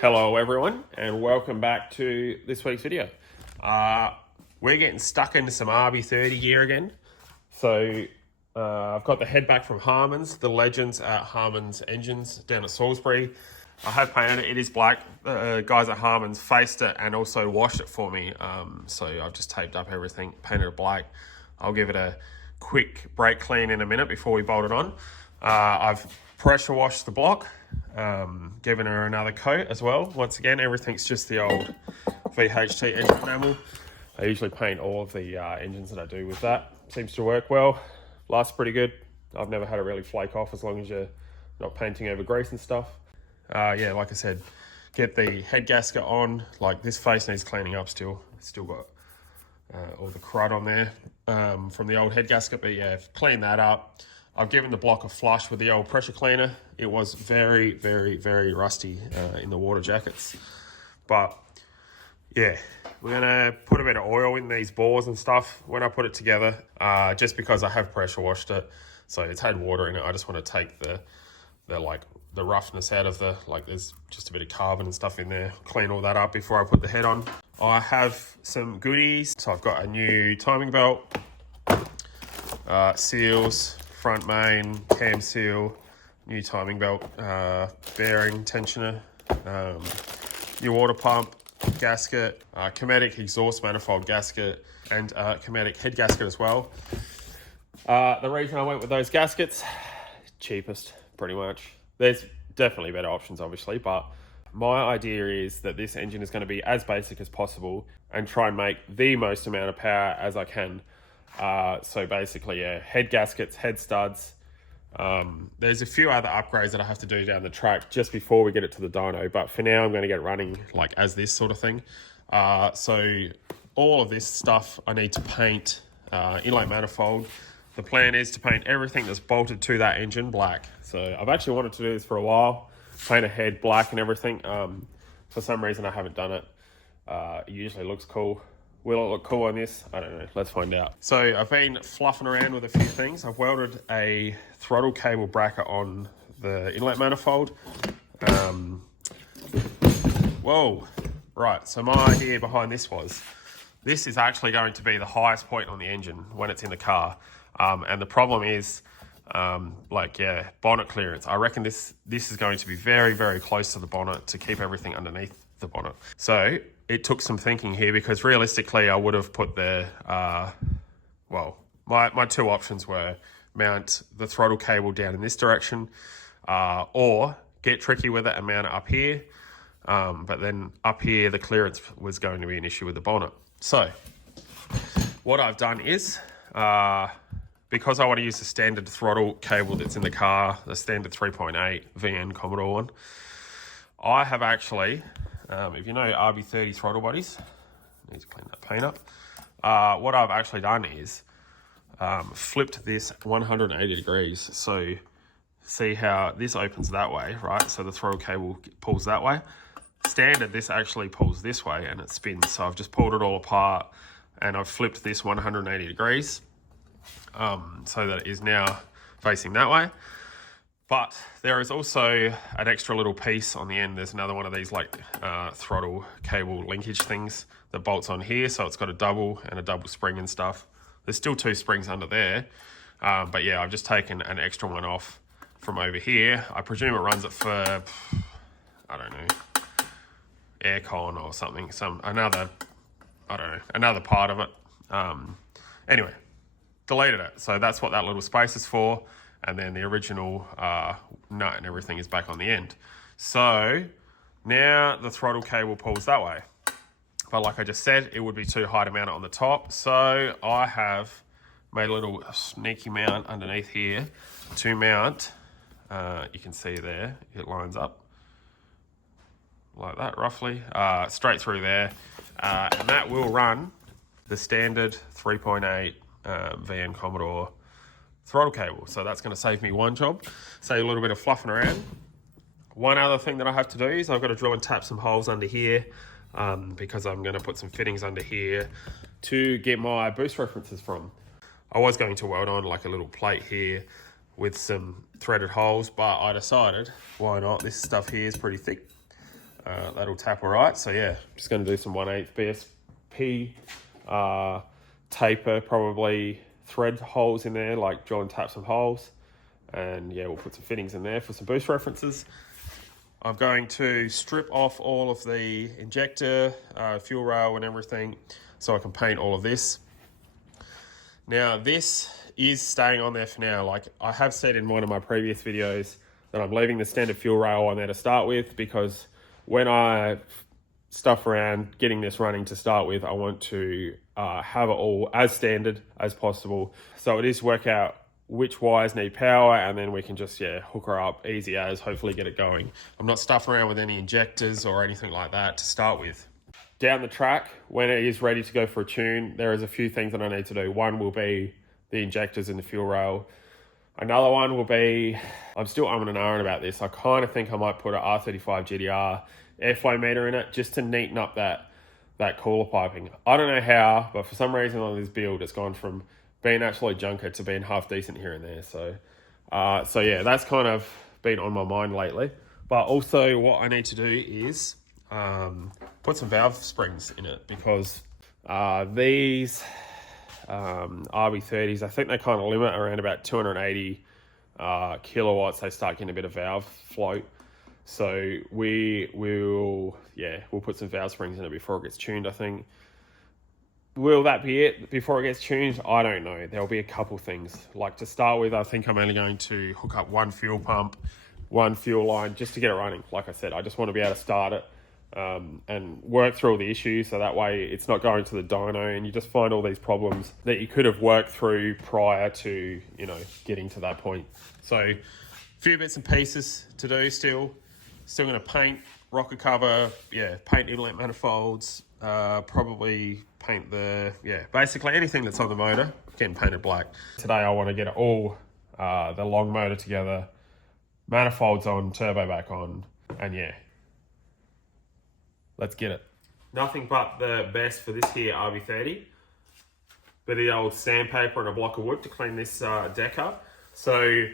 Hello everyone and welcome back to this week's video. We're getting stuck into some RB30 gear again. So I've got the head back from Harman's, the legends at Harman Engines down at Salisbury. I have painted it, it is black. The guys at Harman's faced it and also washed it for me. So I've just taped up everything, painted it black. I'll give it a quick brake clean in a minute before we bolt it on. I've pressure washed the block, giving her another coat as well. Once again, everything's just the old VHT engine enamel. I usually paint all of the engines that I do with that. Seems to work well, lasts pretty good. I've never had it really flake off as long as you're not painting over grease and stuff. Yeah, like I said, get the head gasket on. Like this face needs cleaning up still. It's still got all the crud on there from the old head gasket, but yeah, clean that up. I've given the block a flush with the old pressure cleaner. It was very, very, very rusty in the water jackets. But yeah, we're gonna put a bit of oil in these bores and stuff when I put it together, just because I have pressure washed it. So it's had water in it. I just want to take the roughness out of there's just a bit of carbon and stuff in there. Clean all that up before I put the head on. I have some goodies. So I've got a new timing belt, seals, front main, cam seal, new timing belt, bearing tensioner, new water pump, gasket, Commodore exhaust manifold gasket, and Commodore head gasket as well. The reason I went with those gaskets, cheapest pretty much. There's definitely better options obviously, but my idea is that this engine is going to be as basic as possible and try and make the most amount of power as I can. So basically, yeah, head gaskets, head studs. There's a few other upgrades that I have to do down the track just before we get it to the dyno, but for now I'm going to get it running like as this sort of thing. So all of this stuff I need to paint inlay manifold. The plan is to paint everything that's bolted to that engine black. So I've actually wanted to do this for a while, paint a head black and everything. For some reason I haven't done it. It usually looks cool. Will it look cool on this? I don't know. Let's find out. So I've been fluffing around with a few things. I've welded a throttle cable bracket on the inlet manifold. Whoa. Right, so my idea behind this was, this is actually going to be the highest point on the engine when it's in the car. And the problem is, bonnet clearance. I reckon this is going to be very, very close to the bonnet to keep everything underneath the bonnet. So it took some thinking here, because realistically I would have put the, my two options were mount the throttle cable down in this direction, or get tricky with it and mount it up here. But then up here, the clearance was going to be an issue with the bonnet. So what I've done is, because I want to use the standard throttle cable that's in the car, the standard 3.8 VN Commodore one, I have actually, if you know RB30 throttle bodies, need to clean that paint up. What I've actually done is flipped this 180 degrees. So see how this opens that way, right? So the throttle cable pulls that way. Standard, this actually pulls this way and it spins. So I've just pulled it all apart and I've flipped this 180 degrees so that it is now facing that way. But there is also an extra little piece on the end. There's another one of these throttle cable linkage things that bolts on here. So it's got a double and a double spring and stuff. There's still two springs under there. But yeah, I've just taken an extra one off from over here. I presume it runs it for, I don't know, aircon or something. Another part of it. Anyway, deleted it. So that's what that little space is for. And then the original nut and everything is back on the end. So now the throttle cable pulls that way. But like I just said, it would be too high to mount it on the top. So I have made a little sneaky mount underneath here to mount. You can see there, it lines up like that roughly, straight through there. And that will run the standard 3.8 VN Commodore throttle cable. So that's going to save me one job, save a little bit of fluffing around. One other thing that I have to do is I've got to drill and tap some holes under here, because I'm going to put some fittings under here to get my boost references from. I was going to weld on like a little plate here with some threaded holes, but I decided why not. This stuff here is pretty thick. That'll tap all right. So yeah, just going to do some 1/8 BSP taper, probably thread holes in there, like drill and tap some holes. And yeah, we'll put some fittings in there for some boost references. I'm going to strip off all of the injector, fuel rail and everything so I can paint all of this. Now this is staying on there for now. Like I have said in one of my previous videos that I'm leaving the standard fuel rail on there to start with, because when I stuff around getting this running to start with, I want to have it all as standard as possible. So it is work out which wires need power, and then we can just, yeah, hook her up easy as, hopefully get it going. I'm not stuffing around with any injectors or anything like that to start with. Down the track, when it is ready to go for a tune, there is a few things that I need to do. One will be the injectors in the fuel rail. Another one will be, I'm still umming and ahhing about this. I kind of think I might put an R35 GDR airflow meter in it just to neaten up that cooler piping. I don't know how, but for some reason on this build, it's gone from being absolute junker to being half decent here and there. So yeah, that's kind of been on my mind lately. But also what I need to do is put some valve springs in it, because these RB30s, I think they kind of limit around about 280 kilowatts. They start getting a bit of valve float. So we'll put some valve springs in it before it gets tuned, I think. Will that be it before it gets tuned? I don't know. There'll be a couple things. Like to start with, I think I'm only going to hook up one fuel pump, one fuel line, just to get it running. Like I said, I just want to be able to start it and work through all the issues, so that way it's not going to the dyno and you just find all these problems that you could have worked through prior to, you know, getting to that point. So a few bits and pieces to do still. Still going to paint rocker cover, paint inlet manifolds, probably paint basically anything that's on the motor, getting painted black. Today I want to get it all, the long motor together, manifolds on, turbo back on, and yeah, let's get it. Nothing but the best for this here RB30. Bit of the old sandpaper and a block of wood to clean this deck up. So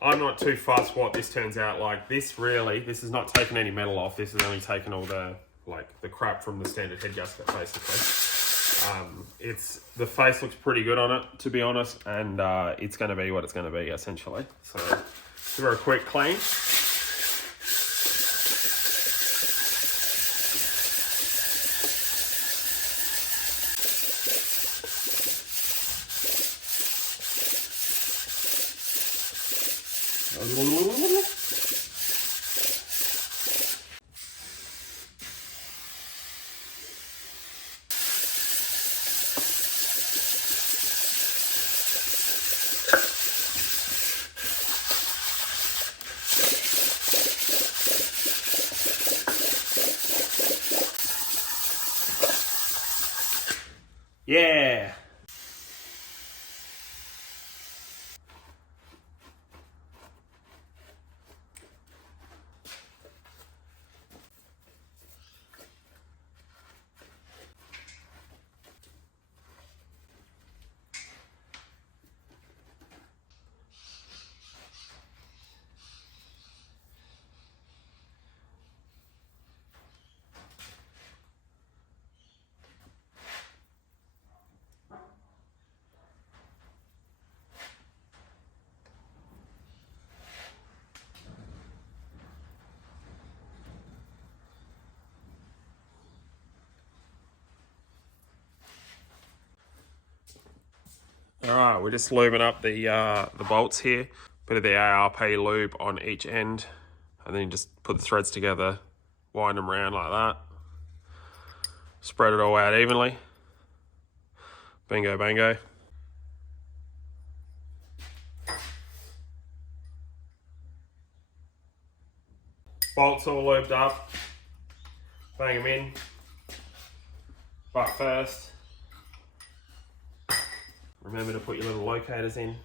I'm not too fussed what this turns out like. This is not taking any metal off. This is only taking all the crap from the standard head gasket, basically. The face looks pretty good on it, to be honest, and it's going to be what it's going to be, essentially. So give her a quick clean. Yeah. All right, we're just lubing up the bolts here. Bit of the ARP lube on each end, and then just put the threads together, wind them around like that. Spread it all out evenly. Bingo, bango. Bolts all lubed up. Bang them in. But first, remember to put your little locators in.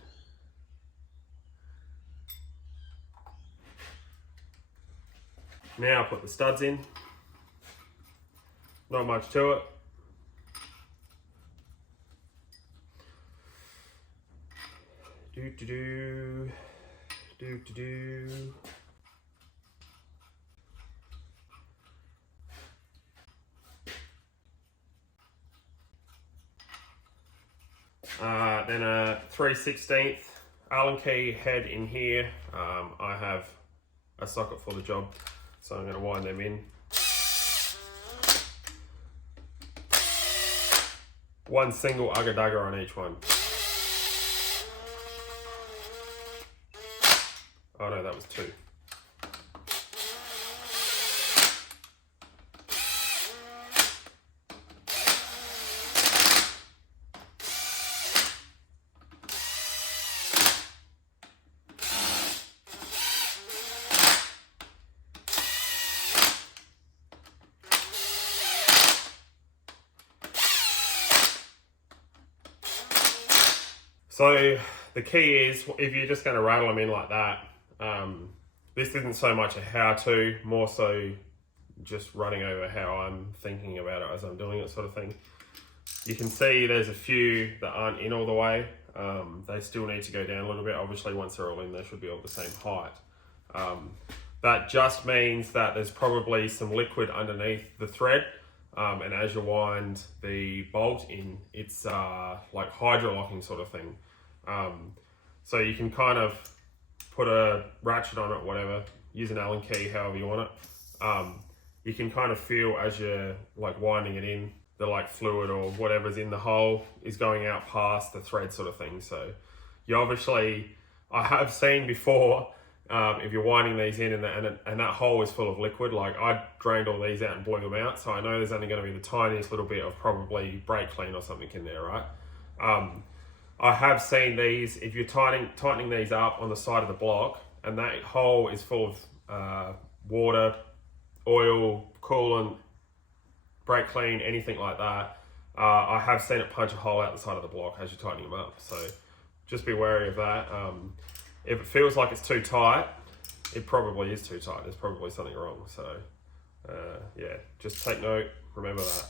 Now put the studs in. Not much to it. Do. 3/16 Allen key head in here. I have a socket for the job, so I'm going to wind them in. One single ugger dugger on each one. Oh no, that was two. So the key is, if you're just going to rattle them in like that, this isn't so much a how-to, more so just running over how I'm thinking about it as I'm doing it, sort of thing. You can see there's a few that aren't in all the way. They still need to go down a little bit. Obviously, once they're all in, they should be all the same height. That just means that there's probably some liquid underneath the thread. And as you wind the bolt in, it's like hydro-locking sort of thing. So you can kind of put a ratchet on it, whatever, use an Allen key, however you want it. You can kind of feel as you're like winding it in, the like fluid or whatever's in the hole is going out past the thread sort of thing. So you obviously, I have seen before, if you're winding these in and that hole is full of liquid, like I drained all these out and blew them out, so I know there's only going to be the tiniest little bit of probably brake clean or something in there, right? I have seen these, if you're tightening these up on the side of the block and that hole is full of water, oil, coolant, brake clean, anything like that, I have seen it punch a hole out the side of the block as you're tightening them up, so just be wary of that. If it feels like it's too tight, it probably is too tight. There's probably something wrong. So yeah, just take note, remember that.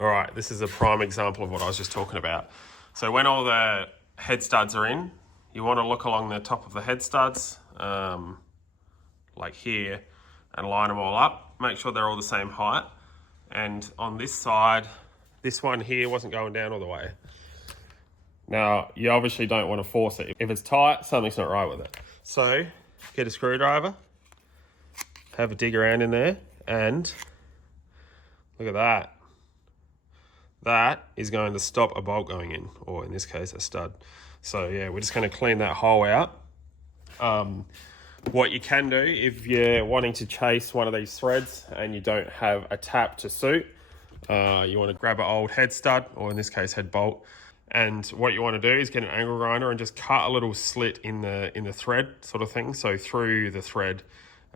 All right, this is a prime example of what I was just talking about. So when all the head studs are in, you want to look along the top of the head studs, like here, and line them all up. Make sure they're all the same height. And on this side, this one here wasn't going down all the way. Now, you obviously don't want to force it. If it's tight, something's not right with it. So, get a screwdriver, have a dig around in there, and look at that. That is going to stop a bolt going in, or in this case, a stud. So yeah, we're just going to clean that hole out. What you can do, if you're wanting to chase one of these threads and you don't have a tap to suit, you want to grab an old head stud, or in this case, head bolt. And what you want to do is get an angle grinder and just cut a little slit in the thread sort of thing. So through the thread,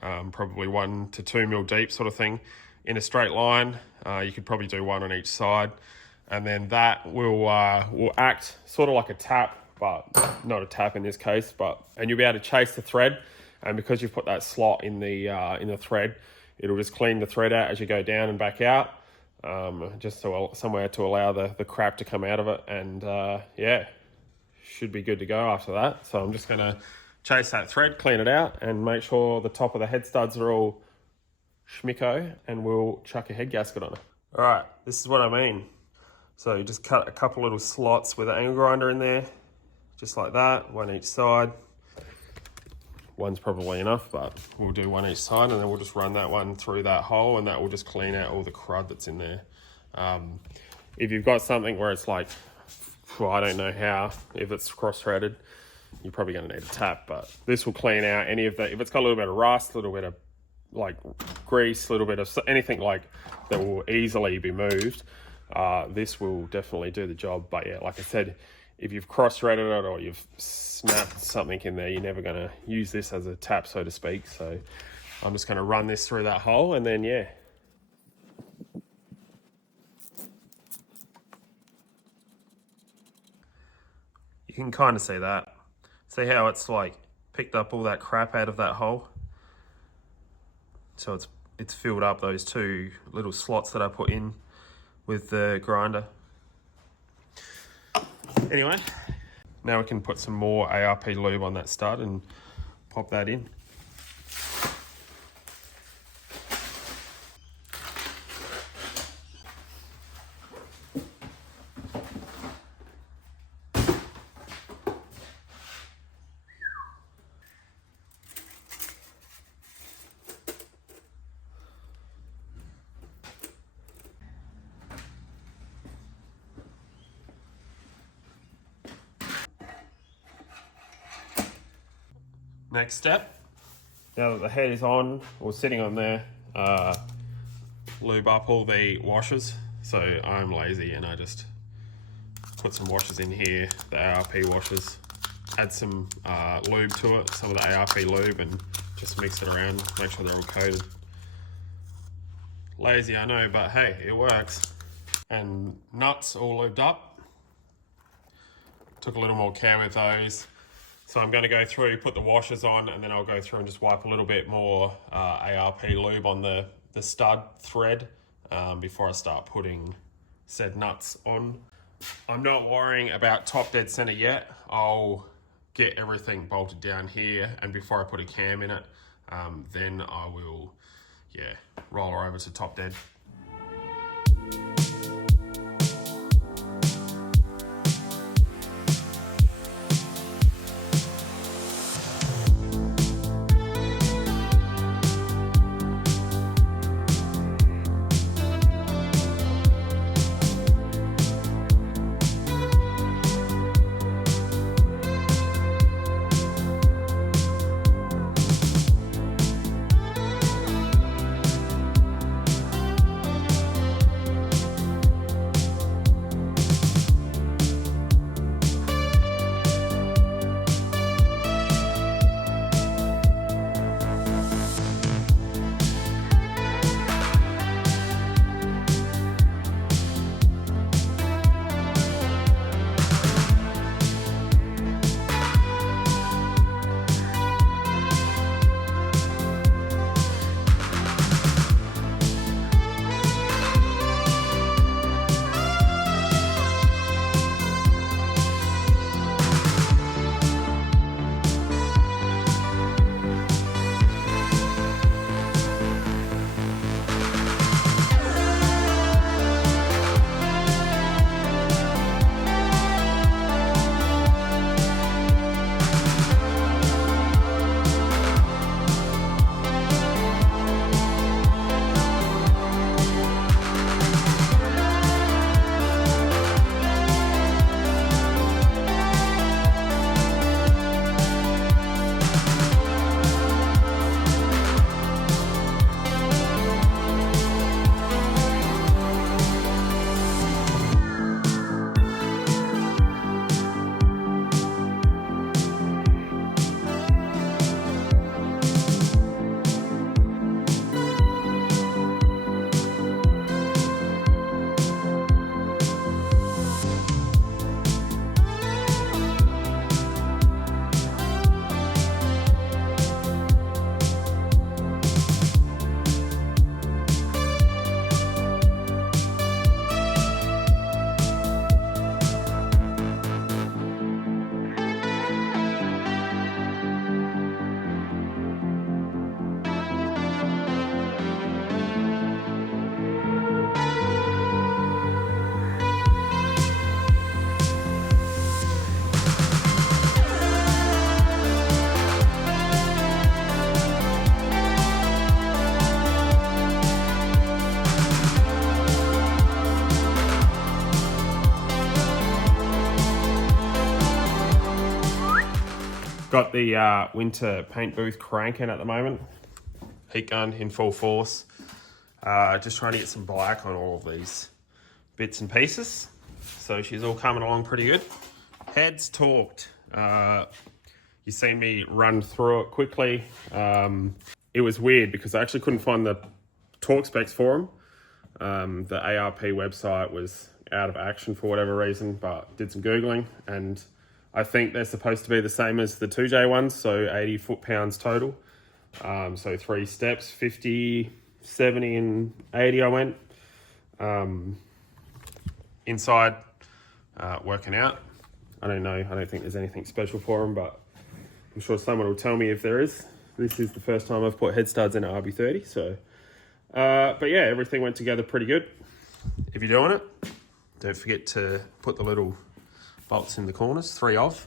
probably 1 to 2 mil deep sort of thing, in a straight line. You could probably do one on each side, and then that will act sort of like a tap, but not a tap in this case. And you'll be able to chase the thread, and because you've put that slot in the thread, it'll just clean the thread out as you go down and back out, just so somewhere to allow the crap to come out of it, and yeah, should be good to go after that. So I'm just going to chase that thread, clean it out, and make sure the top of the head studs are all schmicko, and we'll chuck a head gasket on it. All right, this is what I mean. So you just cut a couple little slots with an angle grinder in there, just like that, one each side. One's probably enough, but we'll do one each side, and then we'll just run that one through that hole, and that will just clean out all the crud that's in there. If you've got something where it's like, well, I don't know how, if it's cross-threaded, you're probably going to need a tap, but this will clean out any of that. If it's got a little bit of rust, a little bit of like grease, a little bit of anything like that will easily be moved, this will definitely do the job. But yeah, like I said, if you've cross-threaded it or you've snapped something in there, you're never going to use this as a tap, so to speak. So I'm just going to run this through that hole, and then yeah. You can kind of see that. See how it's like picked up all that crap out of that hole? So it's filled up those two little slots that I put in with the grinder. Anyway, now we can put some more ARP lube on that stud and pop that in. Next step, now that the head is on or sitting on there, lube up all the washers. So I'm lazy and I just put some washers in here, the ARP washers, add some lube to it, some of the ARP lube, and just mix it around, make sure they're all coated. Lazy, I know, but hey, it works. And nuts all lubed up. Took a little more care with those. So I'm going to go through, put the washers on, and then I'll go through and just wipe a little bit more ARP lube on the stud thread before I start putting said nuts on. I'm not worrying about top dead center yet. I'll get everything bolted down here, and before I put a cam in it, then I will, yeah, roll her over to top dead. Got the winter paint booth cranking at the moment. Heat gun in full force. Just trying to get some black on all of these bits and pieces. So she's all coming along pretty good. Heads torqued. You seen me run through it quickly. It was weird because I actually couldn't find the torque specs for them. The ARP website was out of action for whatever reason, but did some Googling, and I think they're supposed to be the same as the 2J ones, so 80 foot-pounds total. So 3 steps, 50, 70 and 80 I went. Inside, working out. I don't know, I don't think there's anything special for them, but I'm sure someone will tell me if there is. This is the first time I've put head studs in an RB30, so... but yeah, everything went together pretty good. If you're doing it, don't forget to put the little bolts in the corners, 3 of.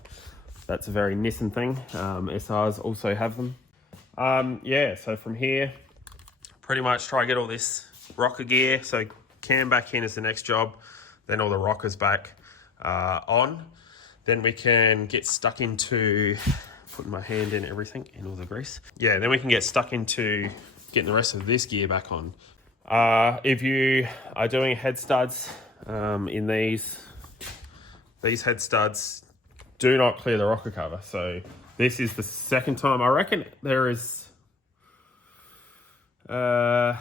That's a very Nissan thing. SRs also have them. Yeah, so from here, pretty much try to get all this rocker gear. So cam back in is the next job. Then all the rockers back on. Then we can get stuck into putting my hand in everything, in all the grease. Yeah, then we can get stuck into getting the rest of this gear back on. If you are doing head studs in these head studs, do not clear the rocker cover. So this is the second time. I reckon there is one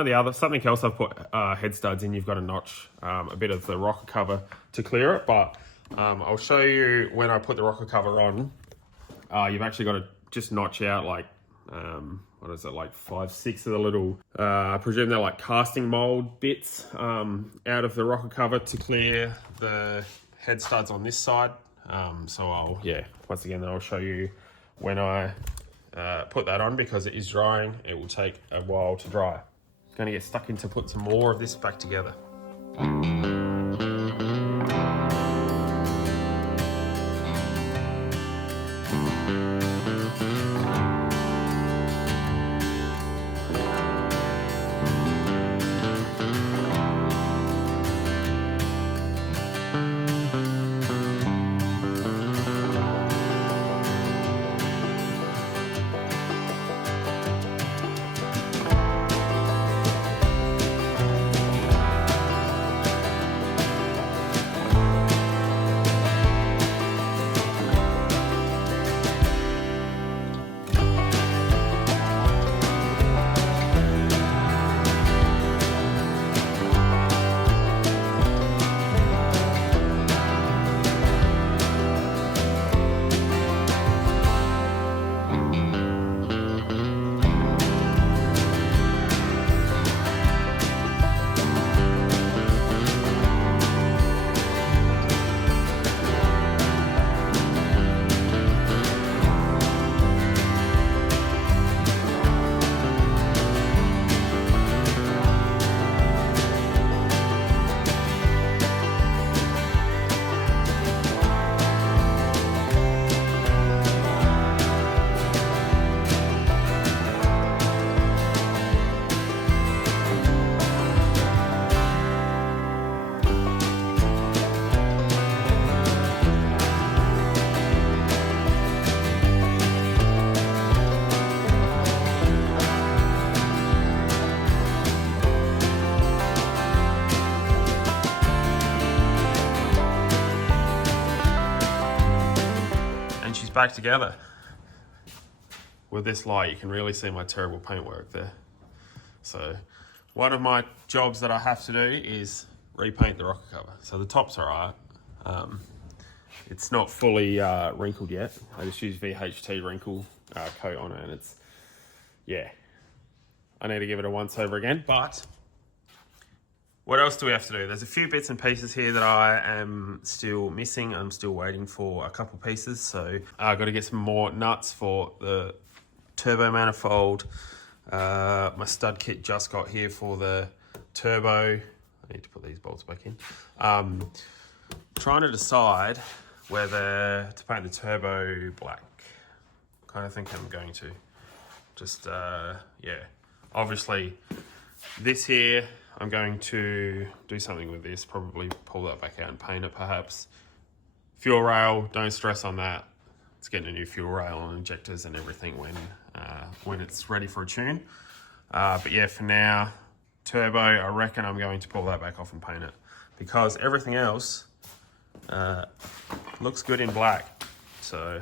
or the other, something else I've put head studs in. You've got to notch a bit of the rocker cover to clear it, but I'll show you when I put the rocker cover on. You've actually got to just notch out like what is it, like 5, 6 of the little, I presume they're like casting mold bits out of the rocker cover to clear the head studs on this side. So once again, I'll show you when I put that on, because it is drying. It will take a while to dry. Going to get stuck in to put some more of this back together. Back together. With this light, you can really see my terrible paintwork there. So one of my jobs that I have to do is repaint the rocker cover. So the top's all right. It's not fully wrinkled yet. I just use VHT wrinkle coat on it, and it's, yeah, I need to give it a once over again. But what else do we have to do? There's a few bits and pieces here that I am still missing. I'm still waiting for a couple pieces. So I've got to get some more nuts for the turbo manifold. My stud kit just got here for the turbo. I need to put these bolts back in. Trying to decide whether to paint the turbo black. Kind of think I'm going to. Just, yeah. Obviously, this here, I'm going to do something with this, probably pull that back out and paint it perhaps. Fuel rail, don't stress on that. it's getting a new fuel rail and injectors and everything when it's ready for a tune. But yeah, for now, turbo, I reckon I'm going to pull that back off and paint it, because everything else looks good in black. So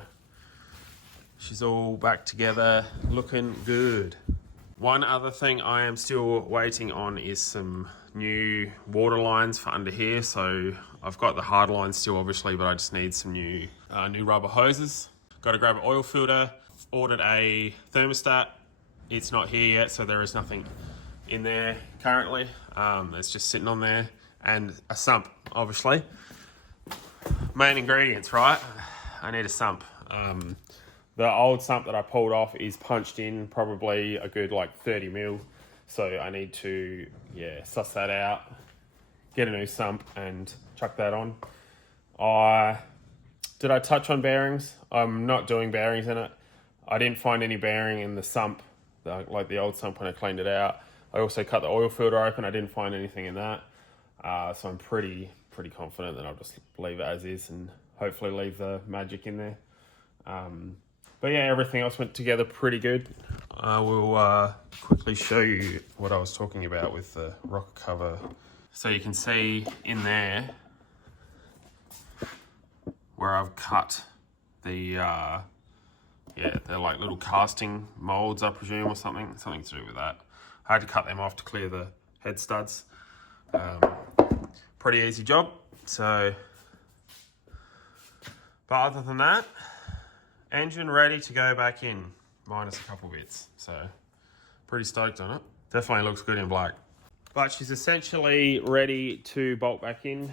she's all back together, looking good. One other thing I am still waiting on is some new water lines for under here. So I've got the hard lines still, obviously, but I just need some new rubber hoses. Got to grab an oil filter. Ordered a thermostat. It's not here yet, so there is nothing in there currently. It's just sitting on there, and a sump, obviously. Main ingredients, right? I need a sump. The old sump that I pulled off is punched in probably a good like 30 mil. So I need to, suss that out, get a new sump and chuck that on. Did I touch on bearings? I'm not doing bearings in it. I didn't find any bearing in the sump, like the old sump when I cleaned it out. I also cut the oil filter open. I didn't find anything in that. So I'm pretty confident that I'll just leave it as is and hopefully leave the magic in there. But yeah, everything else went together pretty good. I will quickly show you what I was talking about with the rocker cover. So you can see in there where I've cut the, they're like little casting molds, I presume, or something to do with that. I had to cut them off to clear the head studs. Pretty easy job. So, but other than that, engine ready to go back in, minus a couple bits. So, pretty stoked on it. Definitely looks good in black. But she's essentially ready to bolt back in.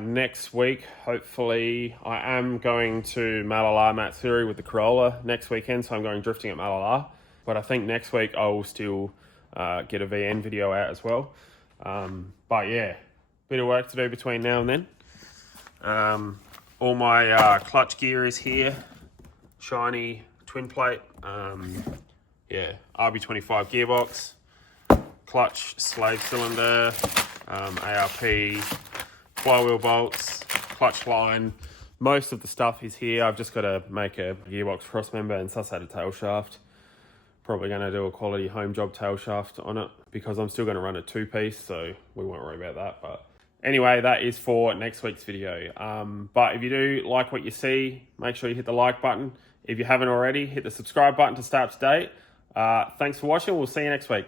Next week, hopefully, I am going to Matsuri with the Corolla next weekend, so I'm going drifting at Malala. But I think next week I will still get a VN video out as well. But yeah, bit of work to do between now and then. All my clutch gear is here. Shiny twin plate. RB25 gearbox. Clutch, slave cylinder, ARP, flywheel bolts, clutch line. Most of the stuff is here. I've just got to make a gearbox cross member and suss out a tail shaft. Probably going to do a quality home job tail shaft on it because I'm still going to run a two-piece, so we won't worry about that. But anyway, that is for next week's video. But if you do like what you see, make sure you hit the like button. If you haven't already, hit the subscribe button to stay up to date. Thanks for watching. We'll see you next week.